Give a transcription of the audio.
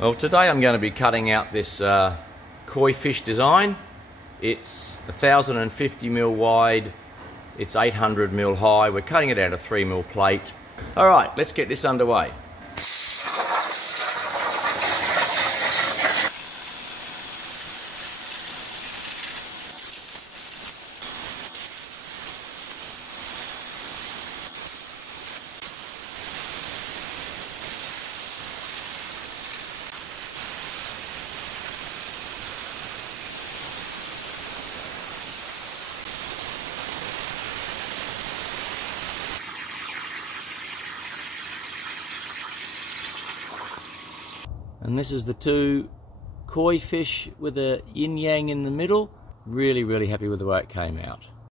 Well, today I'm going to be cutting out this koi fish design. It's 1050mm wide, it's 800mm high. We're cutting it out of 3mm plate. Alright, let's get this underway. And this is the two koi fish with a yin-yang in the middle. Really happy with the way it came out.